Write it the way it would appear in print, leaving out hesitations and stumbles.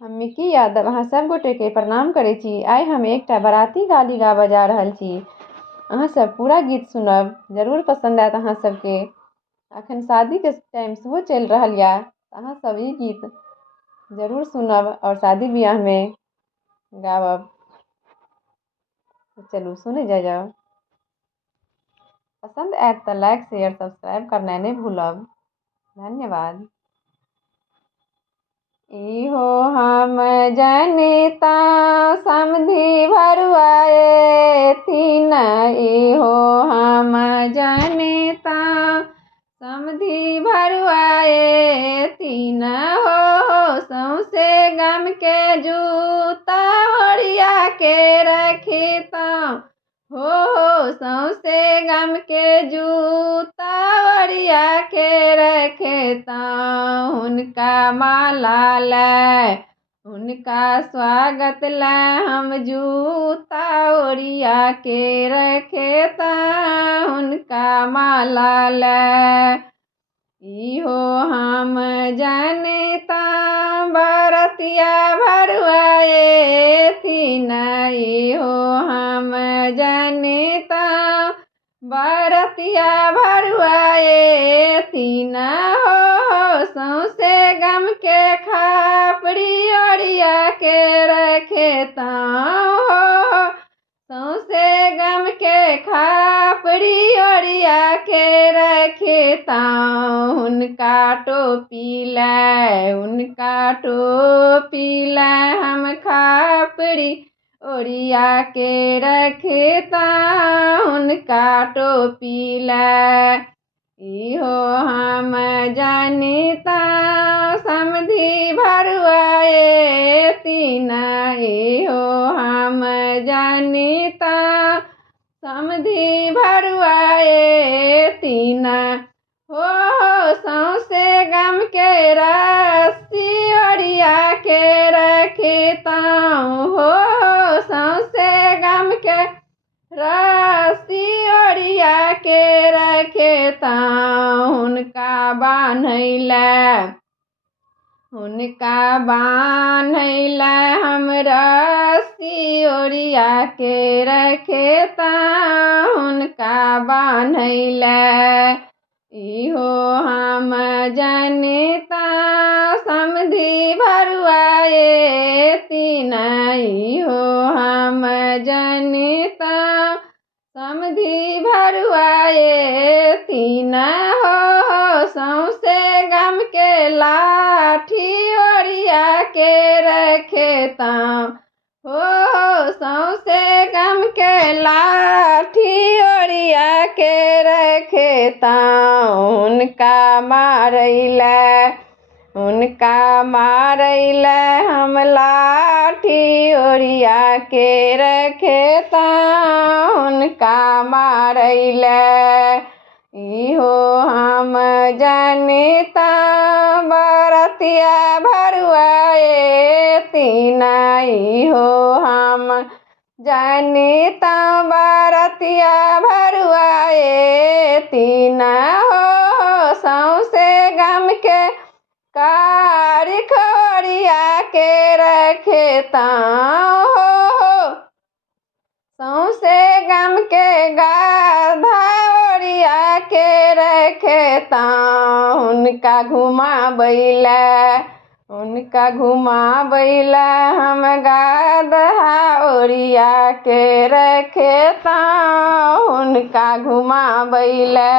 हम्मी की यादव अहाँ सब गोटे के प्रणाम करै छी। आइ हम एकटा बाराती गाली गाबऽ जा रहल छी। अहाँ सब पूरा गीत सुनब, जरूर पसंद आयत अहाँ सबके। अखन शादी के टाइम सेहो चलि रहल यऽ, अहाँ सब ई गीत जरूर सुनब और शादी ब्याह में गाबब। चलू सुने जाओ। पसंद आयत तो लाइक शेयर सब्सक्राइब करना नहीं भूलब। धन्यवाद। इहो हम जनिता समधि भरुआए थीन, इहो हम जनिता समधि भरुआए तीन हो। सौसे गम के जूता ओढ़िया के रखिता हो, सौसे गम के जूता ओढ़िया के रखता। हुनका माला लै उनका स्वागत लै हम जूता ओढ़िया के रखता। उनका माला लै इहो हम जनिता बरतिया भरुआए थीन, इहो हम जनिता बरतिया भरुआए तीन हो। सौसे गम के खापड़ी ओढ़िया के रखता हो, सौसे गम के खापड़ी ओढ़िया के रखता। उनका टोपी लै उनका टोपी लै हम खापड़ी ओढ़िया के रखता। उनका टोपी लै इहो हम जनिता समधि भरुआए तीन, इहो हम जनिता समधि भरुआए तीन हो। सौसे गम के रस्सी ओढ़िया के रखता हो, सौसे गम के रस्सी ओढ़िया के रखता। हुनका बान्हैलै हुनका बान्हैलै हम रस्सी ओढ़िया के रखता। हुनका बान्हैलै इहो हम जनिता समधि भरुआए तीन, इहो हम जनिता समधि भरुआए तीन हो। सौसे गम के लाठी ओढ़िया के रखता हो, सौसे गम के लाठी ओढ़िया के रखता। उनका मारैलै उनका मारैलै हम लाठी ओढ़िया के रखता। उनका मारैलै इहो हम जनिता बरतिया भरुआए तीन, इहो हम जनिता बरतिया भरुआए तीन हो। सौसे गम के कारी खोरिया के रखता हो, सौसे गम के गाधा ओढ़िया के रखता। उनका घुमाबैलै उनका घुमाबैलै हम गाधा ओढ़िया के रखता। उनका घुमाबैलै।